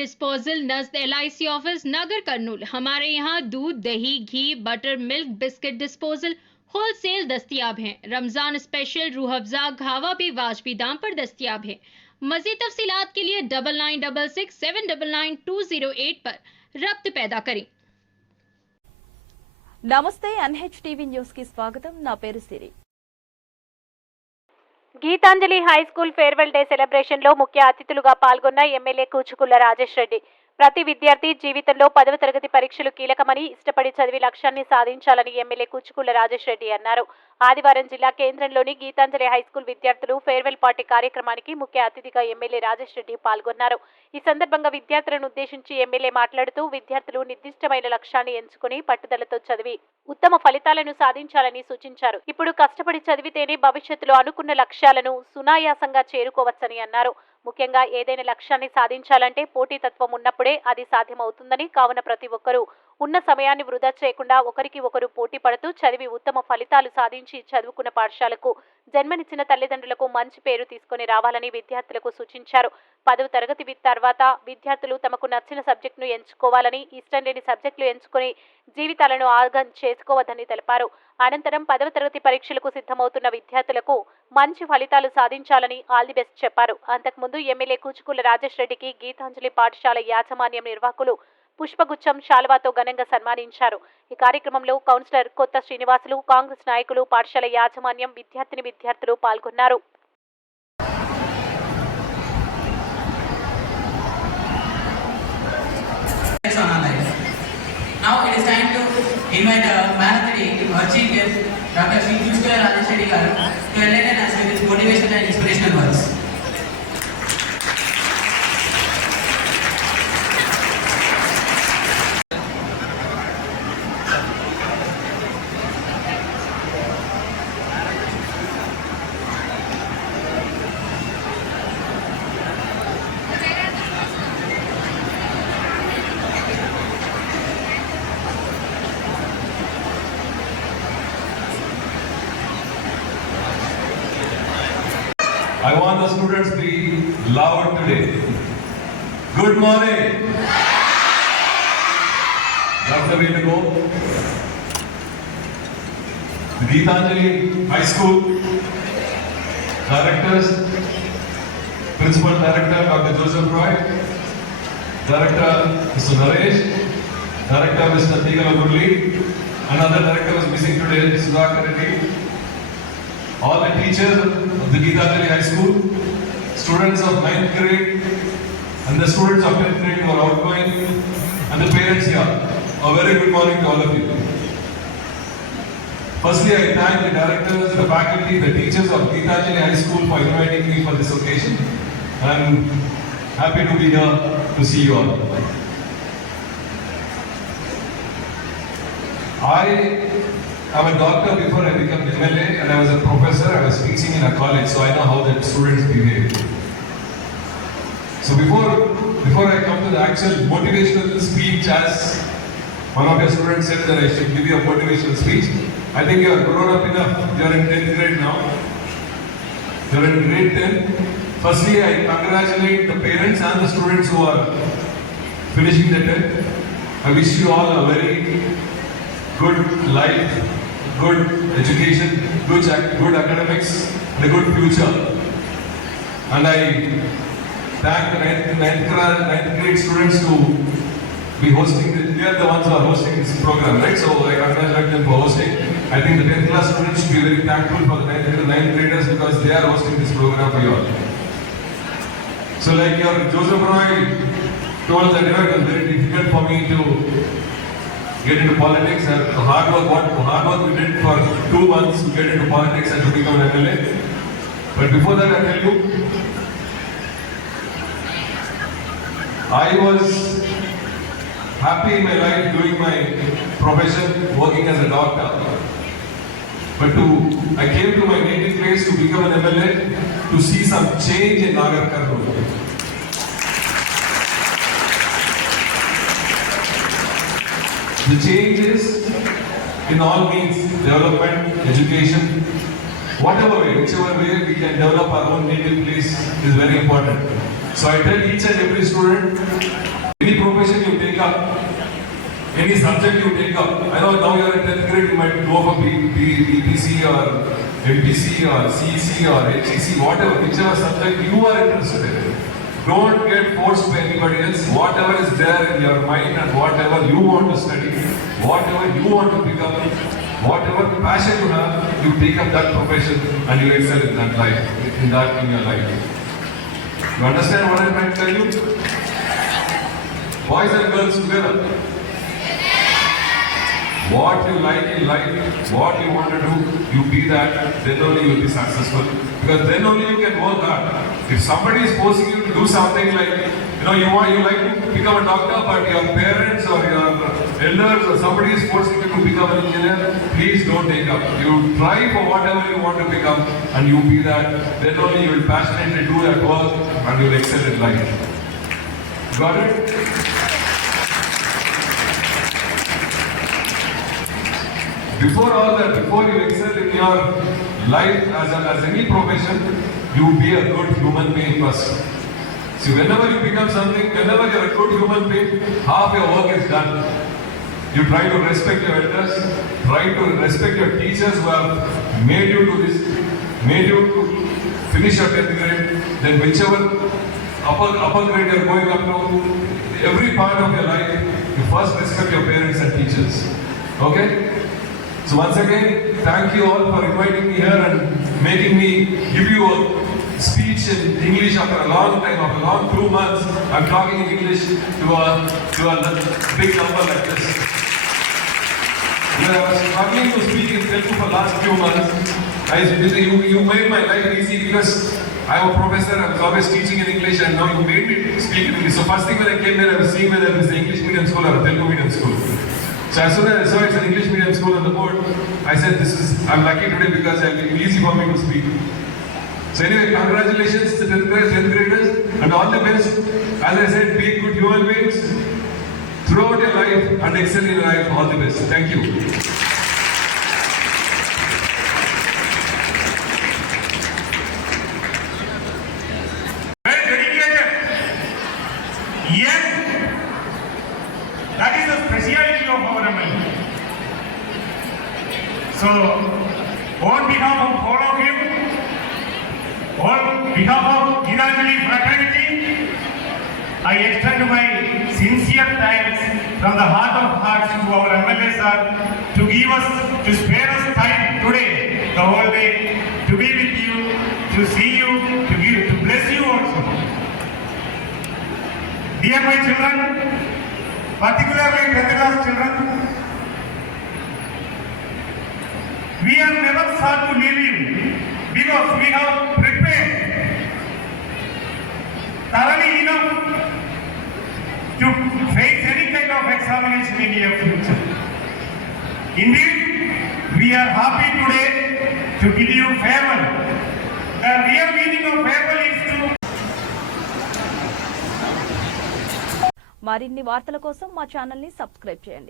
Disposal नज़द LIC office नगर कर्नूल। हमारे यहाँ दूध, दही, घी, butter, milk, biscuit disposal wholesale दस्तियाब हैं। रमजान स्पेशल रूह अफ़ज़ा घावा भी वाजबी दाम पर दस्तियाब है। मज़ीद तफ़सीलात के लिए 9966799208 पर रब्त पैदा करें। నమస్తే NHTV న్యూస్ కి స్వాగతం. నా పేరు Siri. Geetanjali high school farewell day celebration లో ముఖ్య అతిథులుగా పాల్గొన్న ఎమ్మెల్యే కూచుకుళ్ల రాజేష్ రెడ్డి ప్రతి విద్యార్థి జీవితంలో 10వ తరగతి పరీక్షలు కీలకమని, ఇష్టపడి చదివి లక్ష్యాన్ని సాధించాలని ఎమ్మెల్యే కూచుకుళ్ల రాజేష్ రెడ్డి అన్నారు. ఆదివారం జిల్లా కేంద్రంలోని గీతాంజలి హై స్కూల్ విద్యార్థులు ఫేర్వెల్ పార్టీ కార్యక్రమానికి ముఖ్య అతిథిగా ఎమ్మెల్యే రాజేష్ రెడ్డి పాల్గొన్నారు. ఈ సందర్భంగా విద్యార్థులను ఉద్దేశించి ఎమ్మెల్యే మాట్లాడుతూ విద్యార్థులు నిర్దిష్టమైన లక్ష్యాన్ని ఎంచుకుని పట్టుదలతో చదివి ఉత్తమ ఫలితాలను సాధించాలని సూచించారు. ఇప్పుడు కష్టపడి చదివితేనే భవిష్యత్తులో అనుకున్న లక్ష్యాలను సునాయాసంగా చేరుకోవచ్చని అన్నారు. ముఖ్యంగా ఏదైనా లక్ష్యాన్ని సాధించాలంటే పోటీతత్వం ఉన్నప్పుడే అది సాధ్యమవుతుందని, కావున ప్రతి ఒక్కరూ ఉన్న సమయాన్ని వృధా చేయకుండా ఒకరికి ఒకరు పోటీ పడుతూ చదివి ఉత్తమ ఫలితాలు సాధించి చదువుకున్న పాఠశాలకు జన్మనిచ్చిన తల్లిదండ్రులకు మంచి పేరు తీసుకుని రావాలని విద్యార్థులకు సూచించారు. 10వ తరగతి తర్వాత విద్యార్థులు తమకు నచ్చిన సబ్జెక్టును ఎంచుకోవాలని, ఇష్టం లేని సబ్జెక్టులు ఎంచుకుని జీవితాలను ఆగం చేసుకోవద్దని తెలిపారు. అనంతరం 10వ తరగతి పరీక్షలకు సిద్ధమవుతున్న విద్యార్థులకు మంచి ఫలితాలు సాధించాలని ఆల్ ది బెస్ట్ చెప్పారు. అంతకుముందు ఎమ్మెల్యే కూచుకుళ్ల రాజేష్ రెడ్డికి గీతాంజలి పాఠశాల యాజమాన్యం నిర్వాహకులు పుష్పగుచ్చం శాలువాతో ఘనంగా సన్మానించారు. ఈ కార్యక్రమంలో కౌన్సిలర్ కొత్త శ్రీనివాసులు, కాంగ్రెస్ నాయకులు, పాఠశాల యాజమాన్యం, విద్యార్థులు పాల్గొన్నారు. Now it is time to invite man of the day, our chief guest, Dr. Shri Kuchukulla Rajesh Reddy garu, to enlighten us with his motivational and inspirational words. I want the students to be loud today. Good morning. That's the way to go. Geetanjali High School directors, Principal Director Dr. Joseph Roy, Director Mr. Naresh, Director Mr. Tigala Murli, another director was missing today, Sudhakar Reddy. All the teachers of the Geetanjali High School, students of 9th grade and the students of 10th grade who are outgoing, and the parents here. A very good morning to all of you. Firstly, I thank the directors, the faculty, the teachers of Geetanjali High School for inviting me for this occasion. I am happy to be here to see you all. I'm a doctor before I became MLA, and I was a professor. I was teaching in a college, so I know how the students behave. So before I come to the actual motivational speech, as one of your students said that I should give you a motivational speech, I think you are grown up enough. You are in 10th grade now. You are in grade 10. Firstly, I congratulate the parents and the students who are finishing the 10th. I wish you all a very good life, good education, good academics, and a good future. And I thank the 9th grade students to be hosting this. They are the ones who are hosting this program, right? So I congratulate them for hosting. I think the 10th class students should be very thankful for the 9th graders because they are hosting this program for you all. So like your Joseph Roy told that it was very difficult for me to get into politics, and the hard work we did for 2 months to get into politics and to become an MLA. But before that, I tell you, I was happy in my life doing my profession, working as a doctor. But I came to my native place to become an MLA to see some change in Nagar Karnool. The change is in all means development, education, whatever way, whichever way we can develop our own native place is very important. So I tell each and every student, any profession you take up, any subject you take up, I know now you are in 10th grade, you might go for BPC or MPC or CEC or HEC, whatever, whichever subject you are interested in. Don't get forced by anybody else. Whatever is there in your mind and whatever you want to study, whatever you want to pick up, whatever passion you have, you take up that profession and you excel in that life, in your life. You understand what I'm trying to tell you? Boys and girls together. What you like in life, what you want to do, you be that, then only you will be successful. Because then only you can work hard. If somebody is forcing you to do something like, you like to become a doctor, but your parents or your elders or somebody is forcing you to become an engineer, please don't take up. You try for whatever you want to become and you be that, then only you will passionately do that work and you will excel in life. Got it? Before all that, before you excel in your life as any profession, you be a good human being first. See, whenever you become something, whenever you are a good human being, half your work is done. You try to respect your elders, try to respect your teachers who have made you to this, made you to finish your 10th grade, then whichever upper grade you are going up to, every part of your life, you first respect your parents and teachers. Okay? So once again, thank you all for inviting me here and making me give you a speech in English after a long time, after a long 2 months. I'm talking in English to a big number like this. I was struggling to speak in Telugu for the last few months. You made my life easy because I'm a professor, I was always teaching in English and now you made me speak in English. So first thing when I came here, I was seeing whether it was the English medium school or a Telugu medium school. So as soon as I saw it's an English medium school on the board, I said I'm lucky today because it'll be easy for me to speak. So anyway, congratulations to 10th graders and all the best. As I said, be good human beings throughout your life and excel in your life. All the best. Thank you. Very dedicated. Yes. That is the speciality of our MLA. So, on behalf of all of you, on behalf of Gitanjali fraternity, I extend my sincere thanks from the heart of hearts to our MLA sir to spare us time today, the whole day, to be with you, to see you, to bless you also. Dear my children, particularly 10th class children, we are never sad to leave you because we have prepared thoroughly enough to face any kind of examination in your future. Indeed, we are happy today to bid you farewell. The real meaning of farewell is to మరిన్ని వార్తల కోసం మా channel ని subscribe చేయండి.